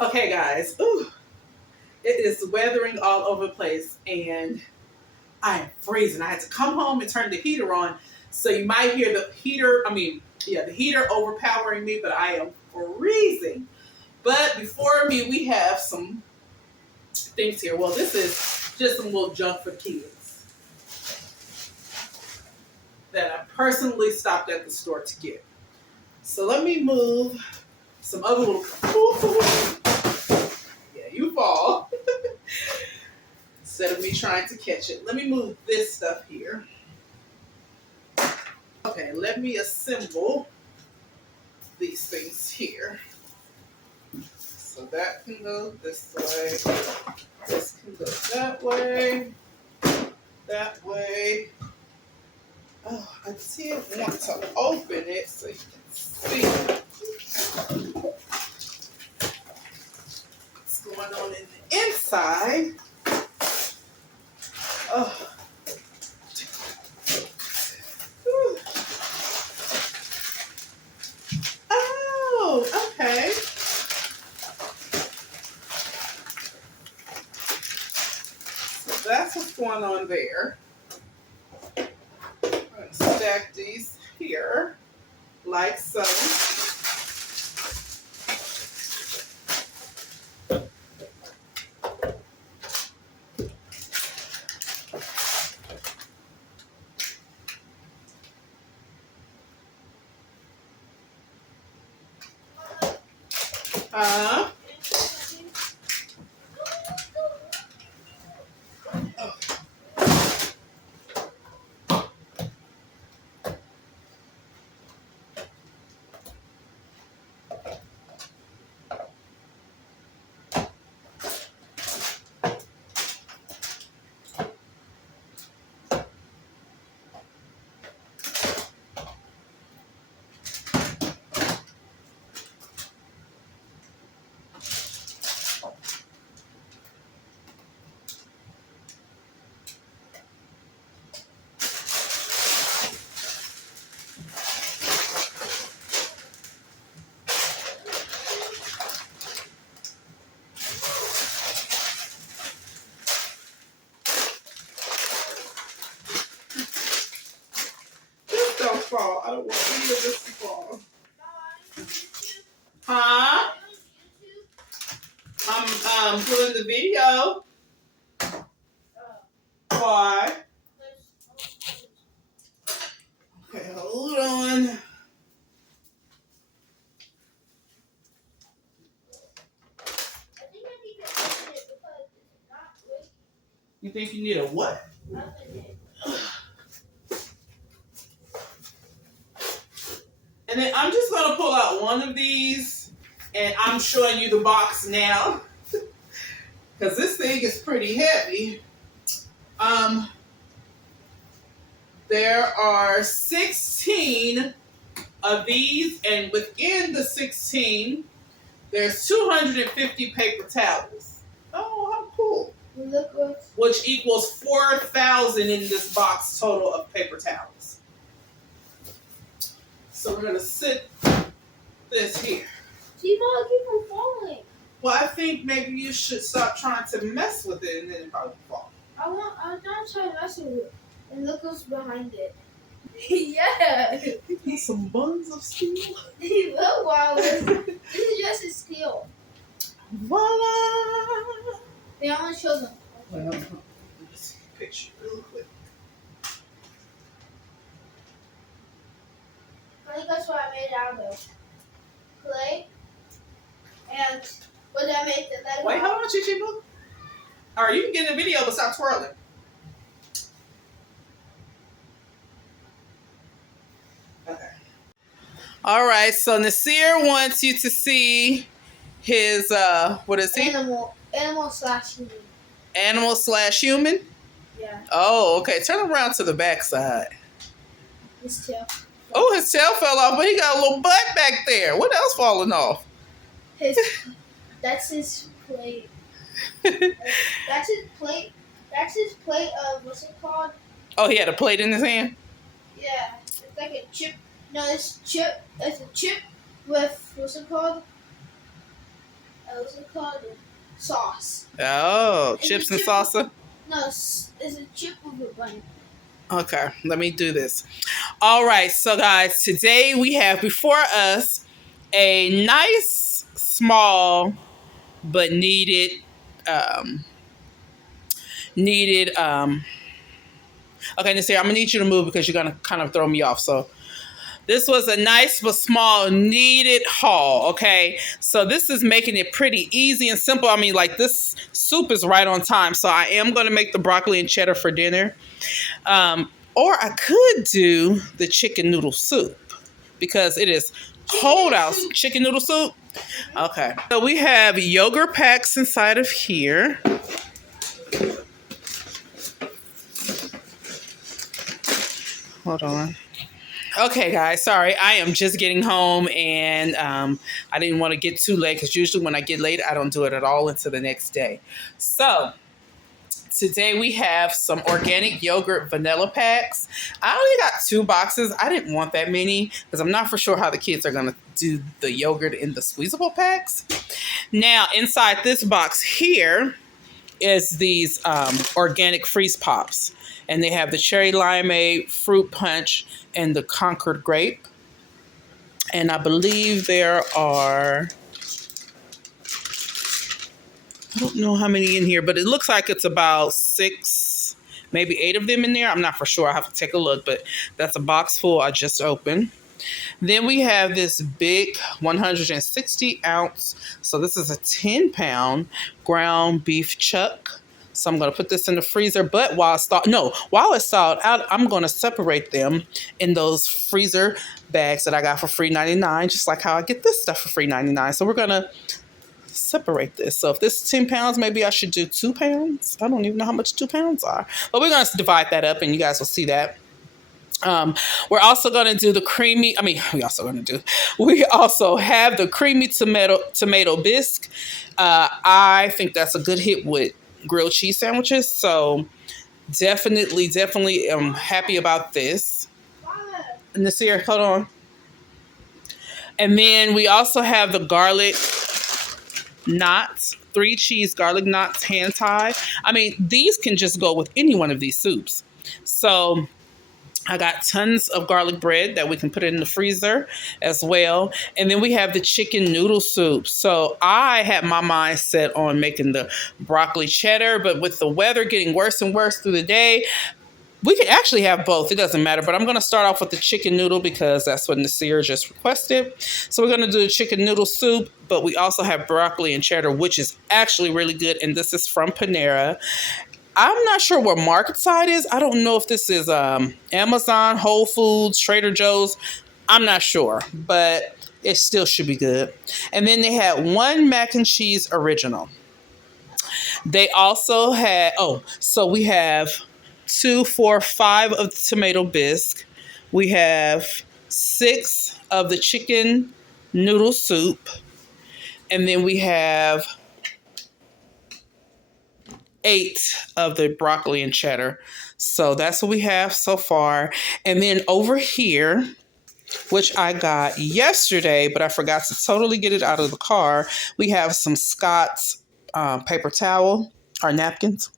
Okay, guys. Ooh, it is weathering all over the place, and I am freezing. I had to come home and turn the heater on, so you might hear the heater. The heater overpowering me, but I am freezing. But before me, we have some things here. Well, this is just some little junk for kids that I personally stopped at the store to get. So let me move some other little. Yeah, you fall. Instead of me trying to catch it. Let me move this stuff here. Okay, let me assemble these things here. So that can go this way. This can go that way. That way. Oh, I did want to open it so you can see what's going on in the inside. Oh. Oh, okay. So that's what's going on there. I'm going to stack these here like so. Uh, just don't fall. I don't want any of this to fall. Huh? I'm doing the video. Why? Okay, hold on. You think you need a what? And then I'm just going to pull out one of these, and I'm showing you the box now because this thing is pretty heavy. There are 16 of these, and within the 16, there's 250 paper towels. Oh, how cool. Which equals 4,000 in this box total of paper towels. So we're going to sit this here. See, Mom, I keep on falling. Well, I think maybe you should stop trying to mess with it and then it probably fall. I'm not trying to mess with it. And look what's behind it. Yeah. Got some buns of steel. Look, wow. This is just a steel. Voila! They want to show them. Well, let me see a picture real quick. I think that's what I made out of. Clay. And what did I make the leg? Wait, hold on, Chi-Chi Boo. All right, you can get in the video, but stop twirling. Okay. All right, so Nasir wants you to see his, what is he? Animal/human. Animal/human? Yeah. Oh, okay. Turn around to the back side. His tail. Oh, his tail fell off, but he got a little butt back there. What else falling off? That's his plate. That's his plate. That's his plate of, what's it called? Oh, he had a plate in his hand? Yeah. It's like a chip. No, it's a chip with, what's it called? What's it called? Sauce. Oh, It's chips a and chip salsa? No, it's a chip with a bun. Okay, let me do this. All right, so guys, today we have before us a nice, small, but um, needed, okay, Nasir, I'm gonna need you to move because you're gonna kind of throw me off. So this was a nice but small needed haul, okay? So this is making it pretty easy and simple. I mean, like this soup is right on time. So I am gonna make the broccoli and cheddar for dinner. Or I could do the chicken noodle soup because it is cold out. Chicken noodle soup? Okay. So we have yogurt packs inside of here. Hold on. Okay, guys, sorry. I am just getting home and I didn't want to get too late because usually when I get late, I don't do it at all until the next day. So today we have some organic yogurt vanilla packs. I only got 2 boxes. I didn't want that many because I'm not for sure how the kids are going to do the yogurt in the squeezable packs. Now, inside this box here is these organic freeze pops. And they have the cherry limeade, fruit punch, and the Concord grape. And I believe there are, I don't know how many in here, but it looks like it's about 6, maybe 8 of them in there. I'm not for sure. I have to take a look, but that's a box full I just opened. Then we have this big 160 ounce. So this is a 10-pound ground beef chuck. So I'm going to put this in the freezer. But while it's thawed out, I'm going to separate them in those freezer bags that I got for free 99, just like how I get this stuff for free 99. So we're going to separate this. So if this is 10 pounds, maybe I should do 2 pounds. I don't even know how much 2 pounds are. But we're going to divide that up and you guys will see that. We're also going to do the creamy, we also have the creamy tomato bisque. I think that's a good hit with grilled cheese sandwiches. So definitely am happy about this. Nasir, hold on. And then we also have the garlic knots, 3 cheese garlic knots hand tied. These can just go with any one of these soups. So I got tons of garlic bread that we can put in the freezer as well. And then we have the chicken noodle soup. So I had my mind set on making the broccoli cheddar, but with the weather getting worse and worse through the day, we could actually have both. It doesn't matter, but I'm going to start off with the chicken noodle because that's what Nasir just requested. So we're going to do the chicken noodle soup, but we also have broccoli and cheddar, which is actually really good. And this is from Panera. I'm not sure where Market Side is. I don't know if this is Amazon, Whole Foods, Trader Joe's. I'm not sure, but it still should be good. And then they had 1 mac and cheese original. They also had, so we have 2, 4, 5 of the tomato bisque. We have 6 of the chicken noodle soup. And then we have 8 of the broccoli and cheddar. So that's what we have so far. And then over here, which I got yesterday, but I forgot to totally get it out of the car, we have some Scott's paper towel or napkins.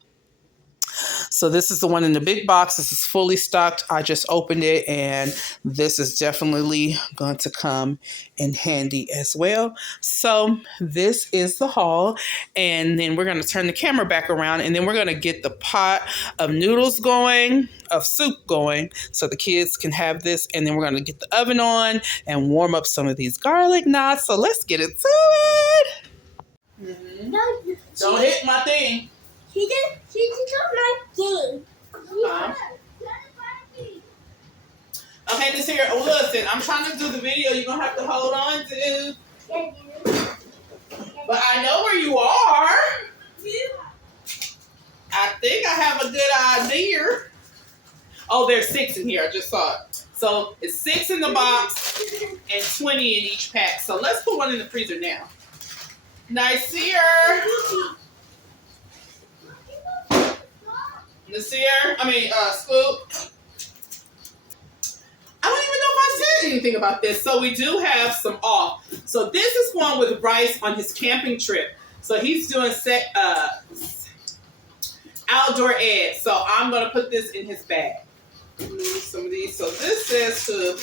So this is the one in the big box. This is fully stocked. I just opened it and this is definitely going to come in handy as well. So this is the haul. And then we're going to turn the camera back around and then we're going to get the pot of noodles going, of soup going, so the kids can have this. And then we're going to get the oven on and warm up some of these garlic knots. So let's get into it. Mm-hmm. Don't hit my thing. She just got my game. Okay, this here. Oh, listen, I'm trying to do the video. You're gonna have to hold on to. But I know where you are. I think I have a good idea. Oh, there's 6 in here. I just saw it. So it's 6 in the box and 20 in each pack. So let's put one in the freezer now. Nice here. Nasir, Scoop. I don't even know if I said anything about this. So we do have some off. So this is going with rice on his camping trip. So he's doing outdoor ed. So I'm going to put this in his bag. Move some of these. So this says to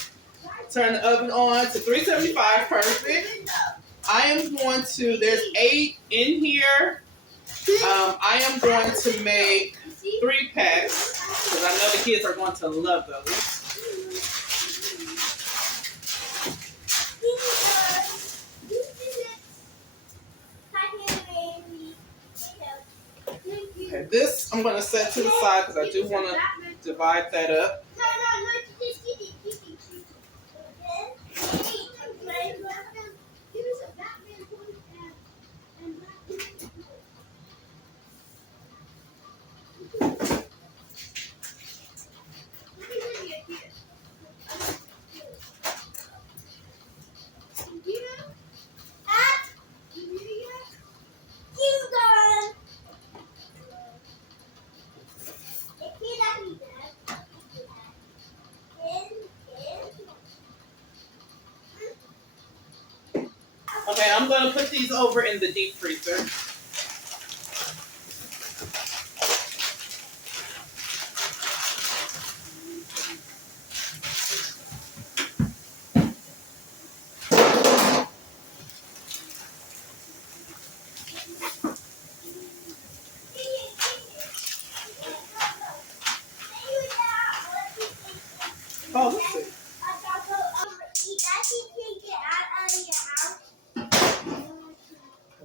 turn the oven on to 375. Perfect. I am going to, there's 8 in here. I am going to make 3 packs because I know the kids are going to love those. Okay, this I'm going to set to the side because I do want to divide that up. Okay, I'm going to put these over in the deep freezer. Oh, let's see.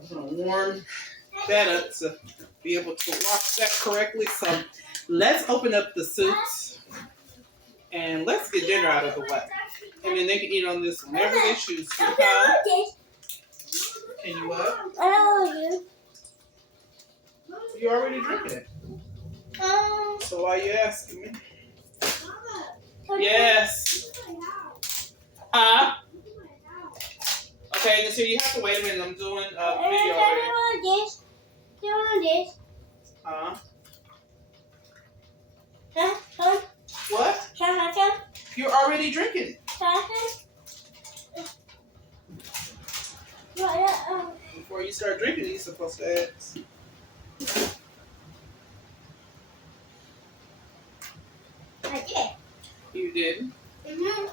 I'm going to warm that up to be able to wash that correctly. So let's open up the soups and let's get dinner out of the way. And then they can eat on this whenever they choose to. Huh? Can you what? I love you. You already drinking it. So why are you asking me? Yes. Huh? Okay, so you have to wait a minute. I'm doing a video already. Huh? What? You're already drinking it. Before you start drinking it, you're supposed to ask. I did. You didn't. Mm-hmm.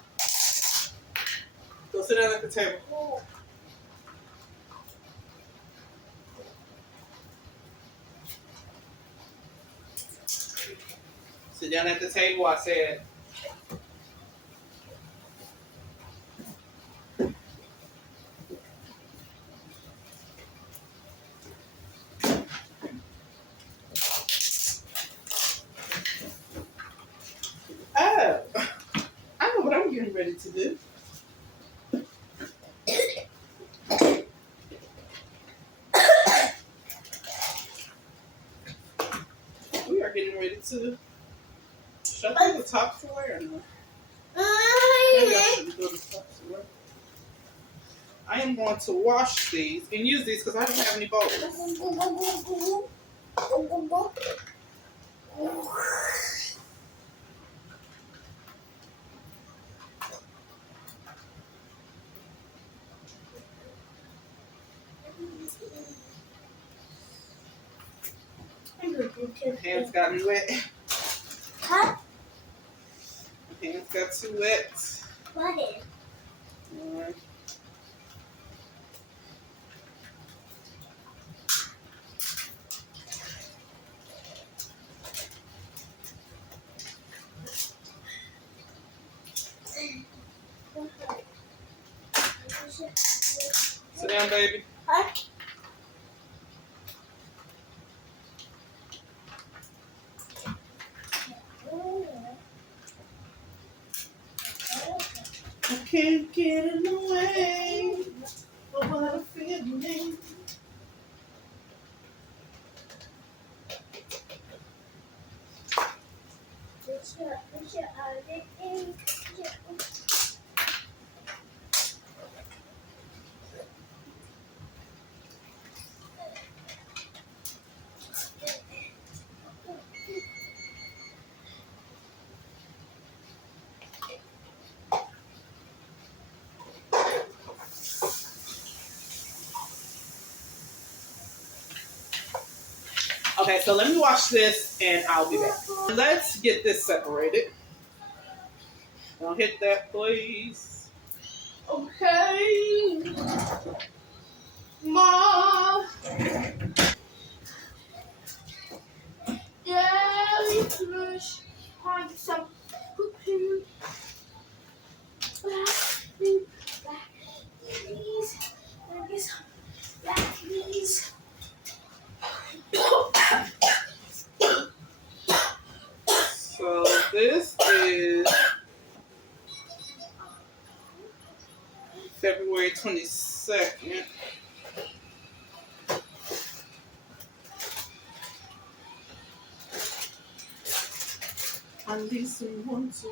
Go sit down at the table. Sit down at the table, I said. Oh, I know what I'm getting ready to do. We are getting ready to. Should I put the top away or not? Maybe I shouldn't put the top away. I am going to wash these and use these because I don't have any bowls. Hands got me wet. Huh? Hands got too wet. What is? Alright. Sit down, baby. Huh? I can't get in the way of what I'm feeling. Okay, so let me wash this and I'll be back. Let's get this separated. Don't hit that, please. Okay. Mom. Daddy, finish. Find some cookies. Black, please. Let me get some black, please. So this is February 22nd. I need someone to.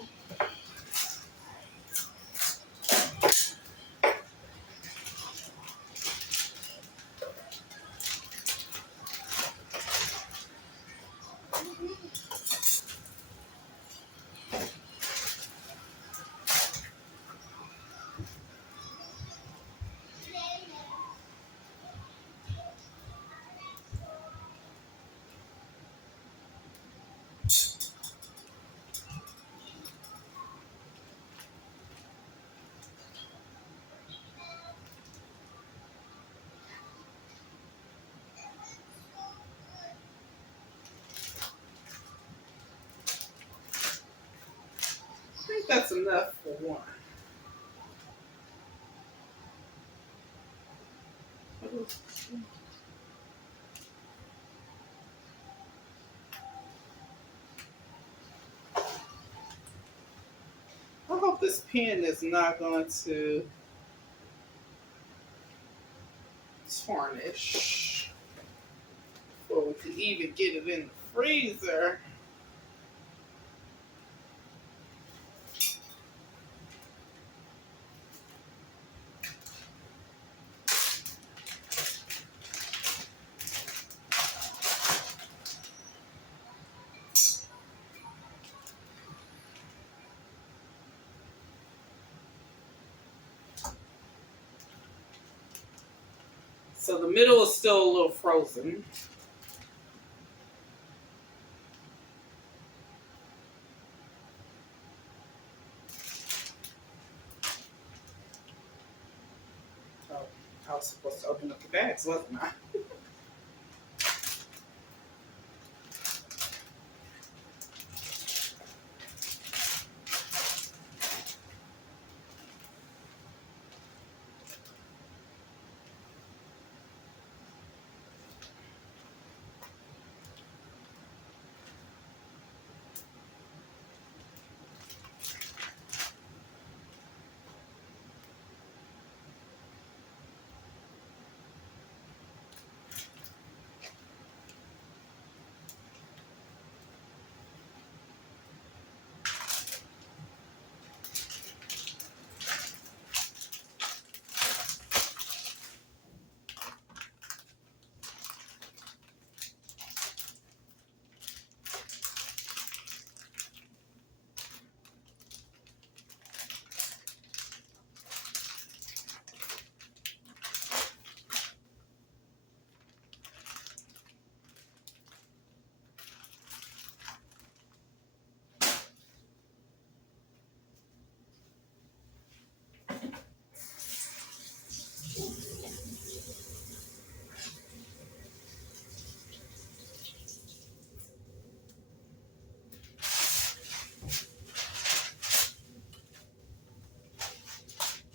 I think that's enough for one. I hope this pen is not going to tarnish before we can even get it in the freezer. So the middle is still a little frozen. Oh, I was supposed to open up the bags, wasn't I?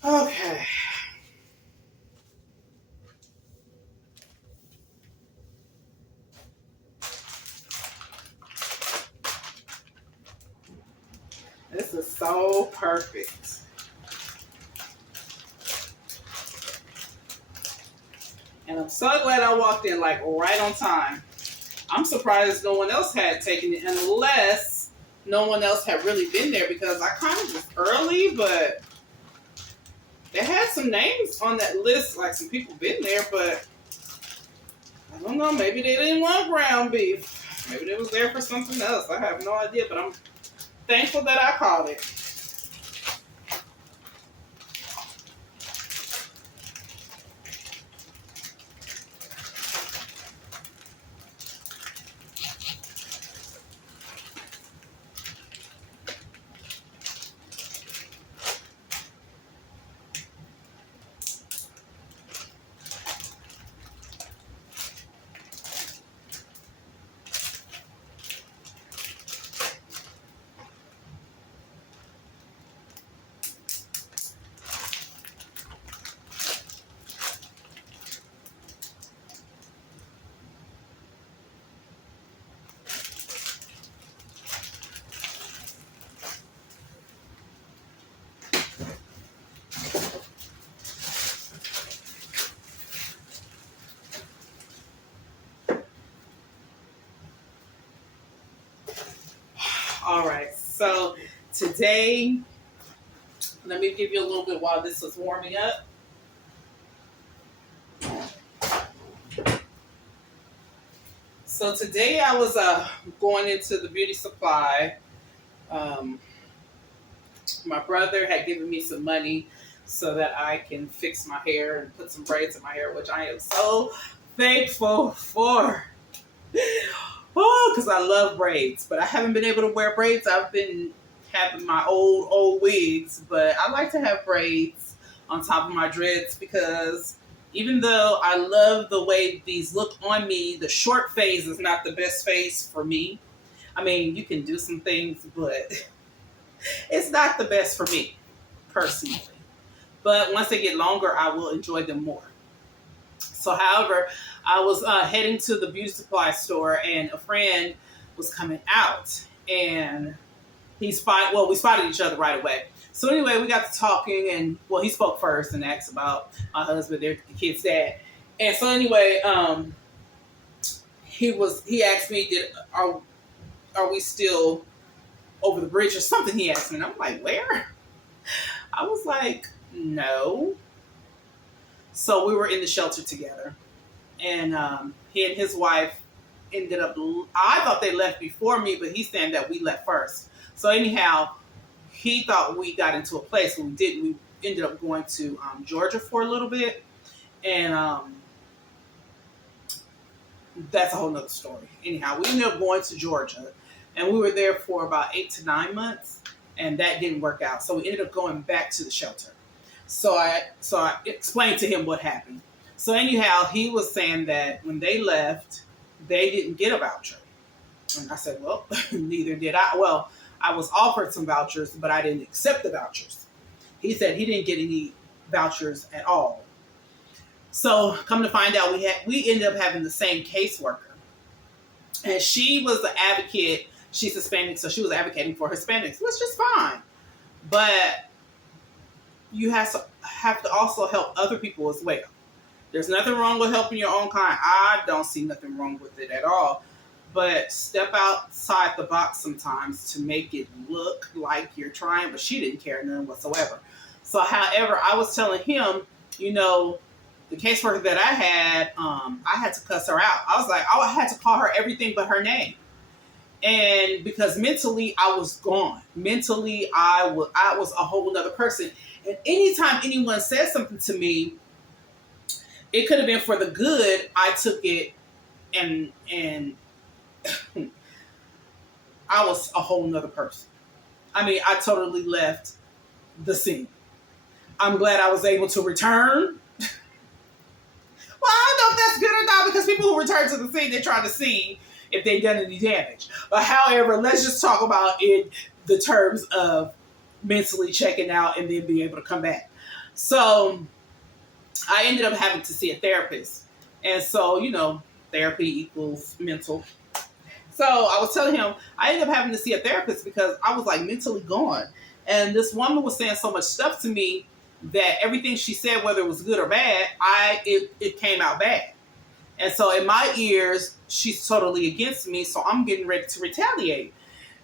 Okay. This is so perfect. And I'm so glad I walked in like right on time. I'm surprised no one else had taken it unless no one else had really been there because I kind of was early, but they had some names on that list, like some people been there, but I don't know, maybe they didn't want ground beef. Maybe they was there for something else. I have no idea, but I'm thankful that I caught it. All right. So today, let me give you a little bit while this was warming up. So today I was going into the beauty supply. Um, my brother had given me some money so that I can fix my hair and put some braids in my hair, which I am so thankful for. Oh, because I love braids, but I haven't been able to wear braids. I've been having my old wigs, but I like to have braids on top of my dreads because even though I love the way these look on me, the short phase is not the best phase for me. I mean, you can do some things, but it's not the best for me personally. But once they get longer, I will enjoy them more. So, however, I was heading to the beauty supply store, and a friend was coming out, and we spotted each other right away. So anyway, we got to talking, and he spoke first and asked about my husband, the kid's dad. And so anyway, he asked me, are we still over the bridge or something? He asked me, and I'm like, where? I was like, no. So we were in the shelter together, and he and his wife ended up. I thought they left before me, but he's saying that we left first. So anyhow, he thought we got into a place, but we didn't. We ended up going to Georgia for a little bit, and that's a whole nother story. Anyhow, we ended up going to Georgia, and we were there for about 8 to 9 months, and that didn't work out. So we ended up going back to the shelter. So I explained to him what happened. So anyhow, he was saying that when they left, they didn't get a voucher. And I said, well, neither did I. Well, I was offered some vouchers, but I didn't accept the vouchers. He said he didn't get any vouchers at all. So come to find out, we ended up having the same caseworker. And she was the advocate. She's Hispanic, so she was advocating for Hispanics, which is fine. But you have to also help other people as well. There's nothing wrong with helping your own kind. I don't see nothing wrong with it at all. But step outside the box sometimes to make it look like you're trying. But she didn't care none whatsoever. So, however, I was telling him, the caseworker that I had to cuss her out. I was like, I had to call her everything but her name. And because mentally I was gone. Mentally I was a whole nother person. And anytime anyone says something to me, it could have been for the good. I took it and I was a whole nother person. I mean, I totally left the scene. I'm glad I was able to return. Well, I don't know if that's good or not, because people who return to the scene, they're trying to see if they've done any damage. But however, let's just talk about it the terms of mentally checking out and then being able to come back. So I ended up having to see a therapist. And so, therapy equals mental. So I was telling him I ended up having to see a therapist because I was like mentally gone. And this woman was saying so much stuff to me that everything she said, whether it was good or bad, it came out bad. And so in my ears, she's totally against me. So I'm getting ready to retaliate.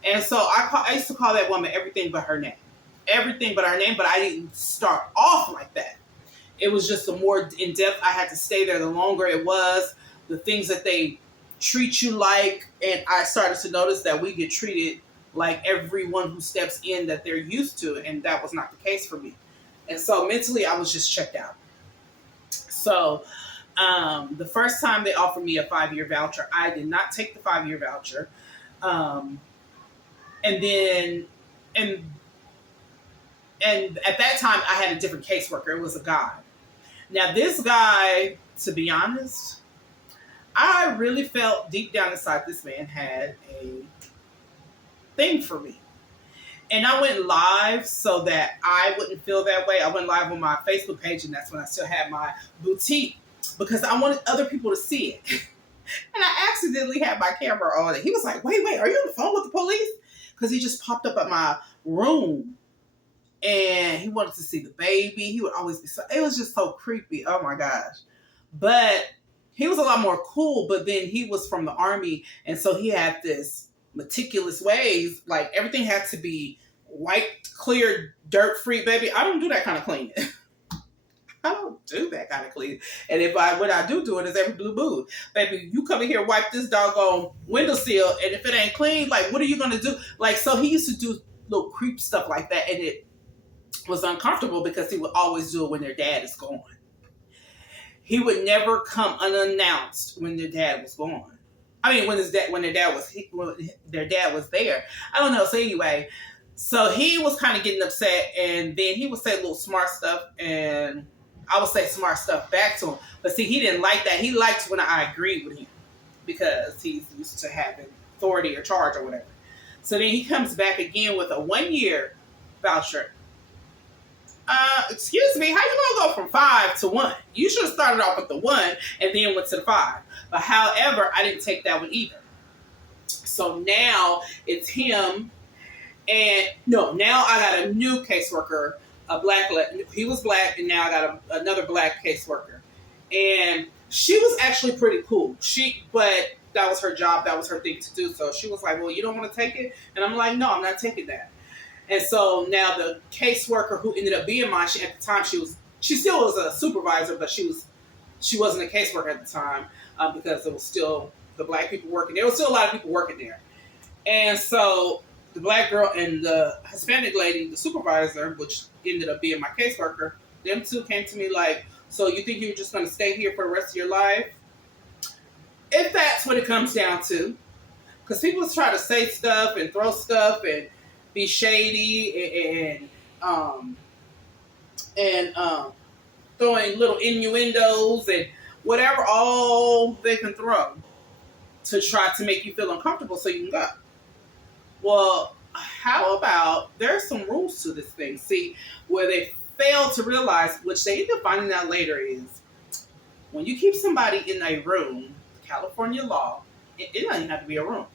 And so I used to call that woman everything but her name. Everything but her name, but I didn't start off like that. It was just the more in depth I had to stay there, the longer it was, the things that they treat you like. And I started to notice that we get treated like everyone who steps in that they're used to. And that was not the case for me. And so mentally, I was just checked out. So the first time they offered me a 5-year voucher, I did not take the 5-year voucher. And at that time, I had a different caseworker. It was a guy. Now, this guy, to be honest, I really felt deep down inside this man had a thing for me. And I went live so that I wouldn't feel that way. I went live on my Facebook page, and that's when I still had my boutique, because I wanted other people to see it. And I accidentally had my camera on, and he was like, wait, are you on the phone with the police? Because he just popped up at my room, and he wanted to see the baby. He would always be it was just so creepy. Oh my gosh. But he was a lot more cool, but then he was from the Army, and so he had this meticulous ways. Like everything had to be white, clear, dirt free, baby. I don't do that kind of cleaning. I don't do that kind of cleaning. And what I do it is every blue moon. Baby, you come in here, wipe this doggone windowsill, and if it ain't clean, like what are you gonna do? Like, so he used to do little creep stuff like that, and it was uncomfortable because he would always do it when their dad is gone. He would never come unannounced when their dad was gone. I mean, when their dad was there. I don't know. So anyway, so he was kind of getting upset, and then he would say little smart stuff, and I would say smart stuff back to him. But see, he didn't like that. He liked when I agreed with him because he's used to having authority or charge or whatever. So then he comes back again with a 1-year voucher. Excuse me, how you gonna go from 5 to 1? You should have started off with the 1 and then went to the 5. But however, I didn't take that one either. So now it's him, and no, now I got a new caseworker, a black. He was black, and now I got another black caseworker, and she was actually pretty cool. But that was her job, that was her thing to do. So she was like, "Well, you don't want to take it," and I'm like, "No, I'm not taking that." And so now the caseworker who ended up being mine, at the time she still was a supervisor, but she wasn't a caseworker at the time because it was still the black people working. There was still a lot of people working there. And so the black girl and the Hispanic lady, the supervisor, which ended up being my caseworker, them two came to me like, "So you think you're just going to stay here for the rest of your life?" If that's what it comes down to. Because people try to say stuff and throw stuff and be shady and throwing little innuendos and whatever all they can throw to try to make you feel uncomfortable so you can go. Well, how about there's some rules to this thing? See, where they fail to realize, which they end up finding out later, is when you keep somebody in a room, California law, it doesn't even have to be a room.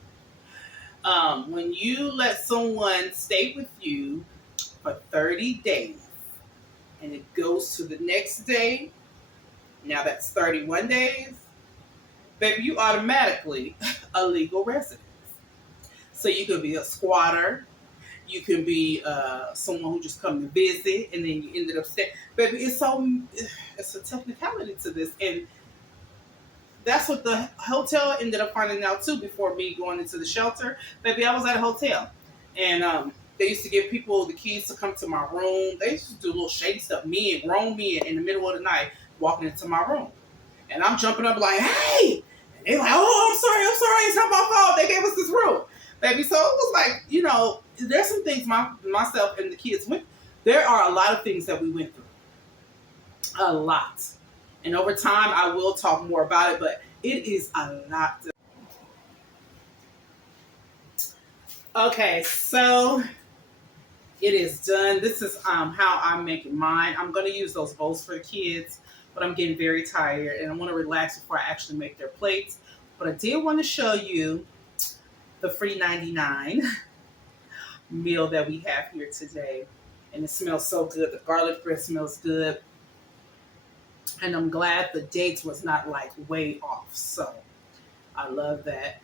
When you let someone stay with you for 30 days and it goes to the next day, now that's 31 days, baby, you automatically a legal resident. So you could be a squatter, you can be someone who just come to visit and then you ended up staying. Baby, it's a technicality to this, and that's what the hotel ended up finding out too before me going into the shelter. Baby, I was at a hotel, and they used to give people the keys to come to my room. They used to do little shady stuff. Me and grown men in the middle of the night walking into my room, and I'm jumping up like, "Hey!" And they're like, "Oh, I'm sorry, it's not my fault. They gave us this room, baby." So it was like, there's some things myself and the kids went. There are a lot of things that we went through, a lot. And over time, I will talk more about it, but it is a lot. Okay, so it is done. This is how I'm making mine. I'm going to use those bowls for the kids, but I'm getting very tired, and I want to relax before I actually make their plates. But I did want to show you the free 99 meal that we have here today. And it smells so good. The garlic bread smells good. And I'm glad the dates was not like way off. So I love that.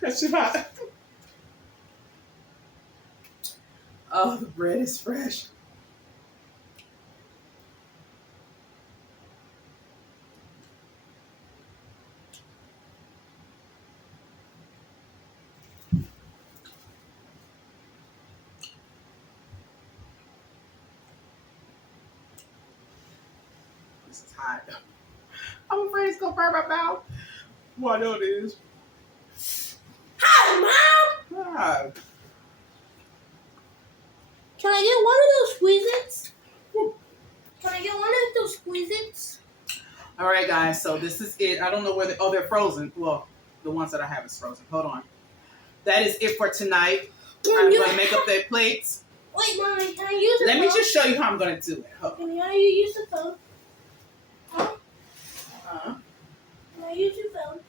That's too hot. Oh, the bread is fresh. This is hot. I'm afraid it's gonna burn my mouth. Well, I know it is. Hi, Mom! Ah. Can I get one of those squeeze-its? Can I get one of those squeeze-its? All right, guys. So this is it. I don't know where they're frozen. Well, the ones that I have is frozen. Hold on. That is it for tonight. I'm going to make up their plates. Wait, Mommy, can I use the phone? Let me just show you how I'm going to do it. Hold on. Can I use the phone? Huh? Can I use your phone?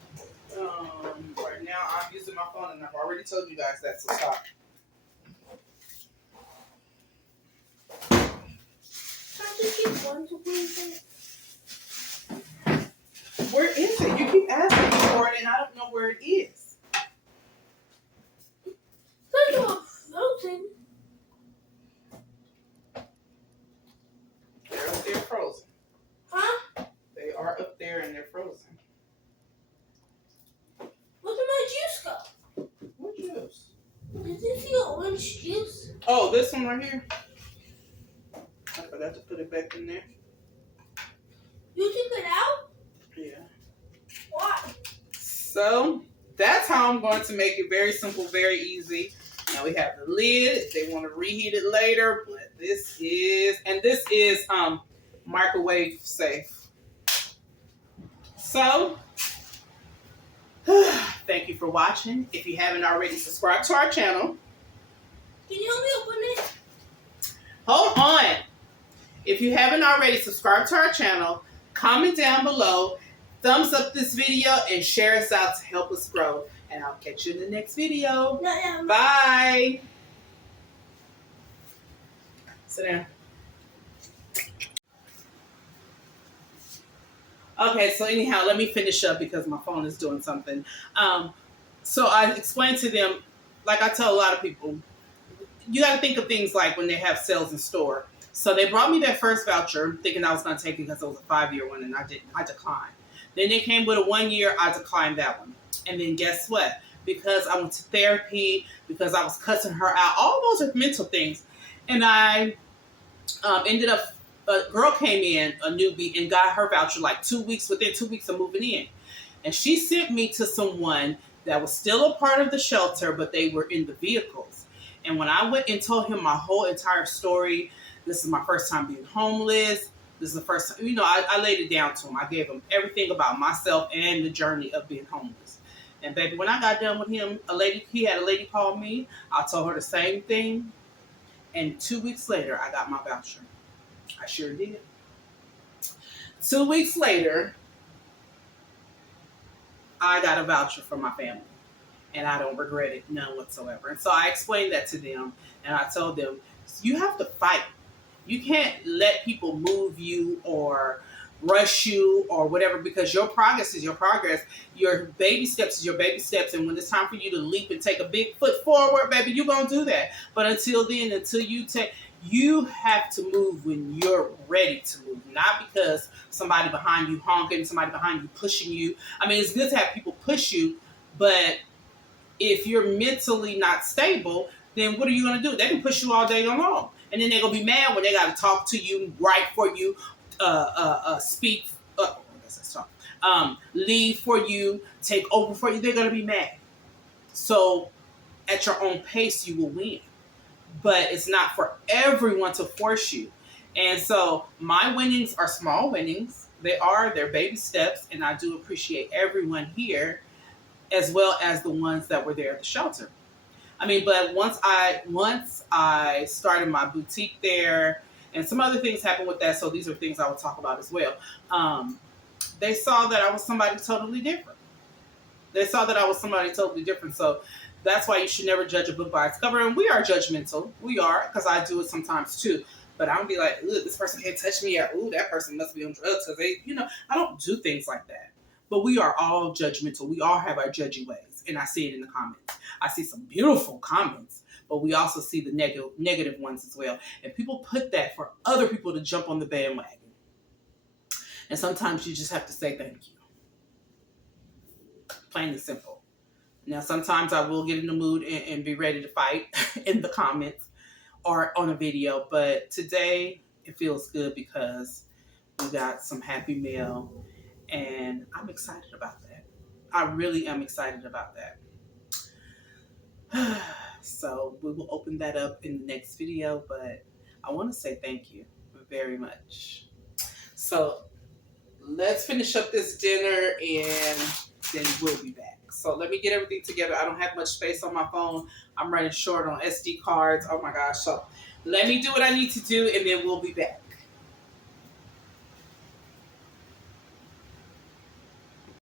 Right now, I'm using my phone, and I've already told you guys that, so stop. Can I just get one to please? Where is it? You keep asking me for it, and I don't know where it is. They're not frozen. They're up there frozen. Huh? They are up there and they're frozen. Where did my juice go? What juice? Did you see orange juice? Oh, this one right here. I forgot to put it back in there. You took it out? Yeah. Why? So that's how I'm going to make it very simple, very easy. Now we have the lid if they want to reheat it later, but this is microwave safe. So thank you for watching. If you haven't already, subscribe to our channel. Can you help me open it? Hold on. If you haven't already, subscribe to our channel, comment down below, thumbs up this video, and share us out to help us grow. And I'll catch you in the next video. No. Bye. Sit down. Okay, so anyhow, let me finish up because my phone is doing something. So I explained to them, like I tell a lot of people, you got to think of things like when they have sales in store. So they brought me that first voucher thinking I was going to take it because it was a 5-year one, and I didn't. I declined. Then they came with a 1-year. I declined that one. And then guess what? Because I went to therapy, because I was cussing her out, all those are mental things. And I ended up, a girl came in, a newbie, and got her voucher like 2 weeks, within 2 weeks of moving in. And she sent me to someone that was still a part of the shelter, but they were in the vehicles. And when I went and told him my whole entire story, this is my first time being homeless. This is the first time, I laid it down to him. I gave him everything about myself and the journey of being homeless. And baby, when I got done with him, he had a lady call me. I told her the same thing. And 2 weeks later, I got my voucher. I sure did. 2 weeks later, I got a voucher for my family. And I don't regret it, none whatsoever. And so I explained that to them. And I told them, you have to fight. You can't let people move you or rush you or whatever, because your progress is your progress. Your baby steps is your baby steps. And when it's time for you to leap and take a big foot forward, baby, you're going to do that. But until then, you have to move when you're ready to move, not because somebody behind you honking, somebody behind you pushing you. I mean, it's good to have people push you, but if you're mentally not stable, then what are you going to do? They can push you all day long. And then they're going to be mad when they got to talk to you, write for you, speak, leave for you, take over for you. They're going to be mad. So at your own pace, you will win. But it's not for everyone to force you. And so my winnings are small winnings. They're baby steps. And I do appreciate everyone here, as well as the ones that were there at the shelter. I mean, but once I started my boutique there, and some other things happened with that, so these are things I will talk about as well. They saw that I was somebody totally different. So that's why you should never judge a book by its cover. And we are judgmental. We are, because I do it sometimes too. But I don't be like, ooh, this person can't touch me, or ooh, that person must be on drugs. So I don't do things like that. But we are all judgmental. We all have our judgy ways. And I see it in the comments. I see some beautiful comments, but we also see the negative ones as well. And people put that for other people to jump on the bandwagon. And sometimes you just have to say thank you. Plain and simple. Now, sometimes I will get in the mood and be ready to fight in the comments or on a video. But today, it feels good because we got some happy mail. And I'm excited about that. I really am excited about that. So we will open that up in the next video, but I want to say thank you very much. So let's finish up this dinner and then we'll be back. So let me get everything together. I don't have much space on my phone. I'm running short on SD cards. Oh my gosh. So let me do what I need to do and then we'll be back.